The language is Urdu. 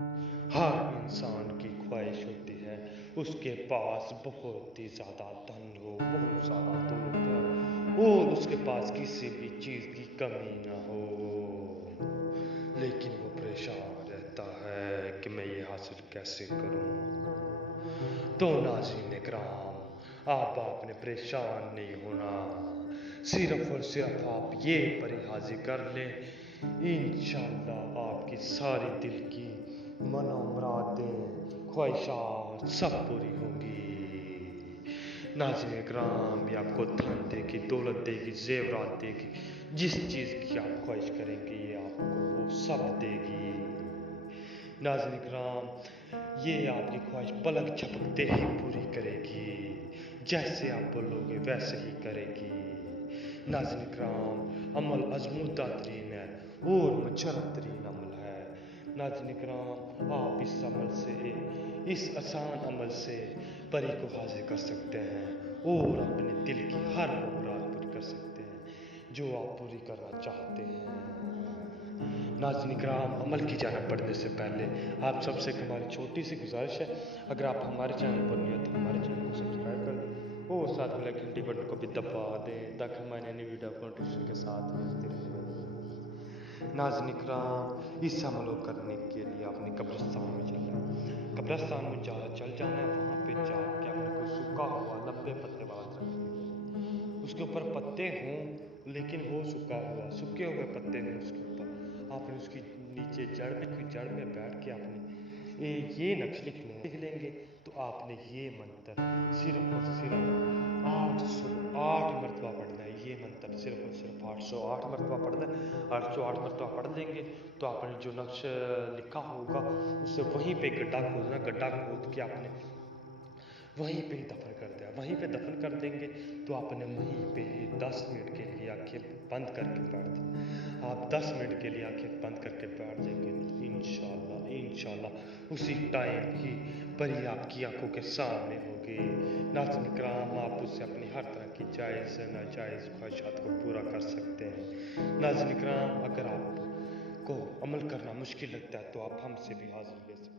ہر انسان کی خواہش ہوتی ہے اس کے پاس بہت ہی زیادہ دھن ہو، بہت زیادہ دولت ہو اور اس کے پاس کسی بھی چیز کی کمی نہ ہو، لیکن وہ پریشان رہتا ہے کہ میں یہ حاصل کیسے کروں۔ تو ناظرین کرام، آپ نے پریشان نہیں ہونا، صرف اور صرف آپ یہ پری حاضر کر لیں، انشاءاللہ آپ کی ساری دل کی منو مرادیں، خواہشات سب پوری ہوں گی۔ ناظرین کرام، یہ آپ کو دھن دے گی، دولت دے گی، زیورات دے گی، جس چیز کی آپ خواہش کریں گے یہ آپ کو وہ سب دے گی۔ ناظرین کرام، یہ آپ کی خواہش پلک جھپکتے ہی پوری کرے گی، جیسے آپ بولو گے ویسے ہی کرے گی۔ ناظرین کرام، عمل آزمودہ ترین ہے اور مجرب ترین عمل ہے۔ ناظرین کرام، آپ اس عمل سے، اس آسان عمل سے پری کو حاضر کر سکتے ہیں اور اپنے دل کی ہر مراد پوری کر سکتے ہیں جو آپ پوری کرنا چاہتے ہیں۔ ناظرین کرام، عمل کی جانب بڑھنے سے پہلے آپ سب سے ہماری چھوٹی سی گزارش ہے، اگر آپ ہمارے چینل پر نہیں ہیں تو ہمارے چینل کو سبسکرائب کر دیں اور ساتھ میں گھنٹی بٹن کو بھی دبا دیں تاکہ ہماری نئی ویڈیو کو نوٹیفیکیشن کے ساتھ ملتی رہے۔ ناظرین کرام، اس عمل کو کرنے کے لیے آپ نے قبرستان میں چلنا ہے، قبرستان میں چل جانا ہے، وہاں پہ جا کے اپنے کو سوکھا ہوا لمبے پتے والا درخت ملے، اس کے اوپر پتے ہوں لیکن وہ سوکھا ہوا، سوکھے ہوئے پتے ہوں اس کے اوپر، آپ نے اس کی نیچے جڑ میں بیٹھ کے آپ نے یہ نقش لکھ لیں گے تو آپ نے یہ منتر صرف اور صرف 808 مرتبہ پڑھنا ہے۔ یہ منتر صرف اور صرف 808 مرتبہ پڑھنا ہے۔ 808 مرتبہ پڑھ لیں گے تو آپ نے جو نقش لکھا ہوگا اسے وہیں پہ گڈھا کھودنا، گڈھا کھود کے آپ نے وہیں پہ ہی دفن کر دیا، وہیں پہ دفن کر دیں گے تو آپ نے وہیں پہ ہی 10 منٹ کے لیے آنکھیں بند کر کے بیٹھ دیں۔ آپ 10 منٹ کے لیے آنکھیں بند کر کے بیٹھ جائیں گے، انشاءاللہ اسی ٹائم ہی پری آپ کی آنکھوں کے سامنے ہوگی۔ ناظرین کرام، آپ اس سے اپنی ہر طرح کی جائز ناجائز خواہشات کو پورا کر سکتے ہیں۔ ناظرین کرام، اگر آپ کو عمل کرنا مشکل لگتا ہے تو آپ ہم سے بھی حاضری لے سکتے ہیں۔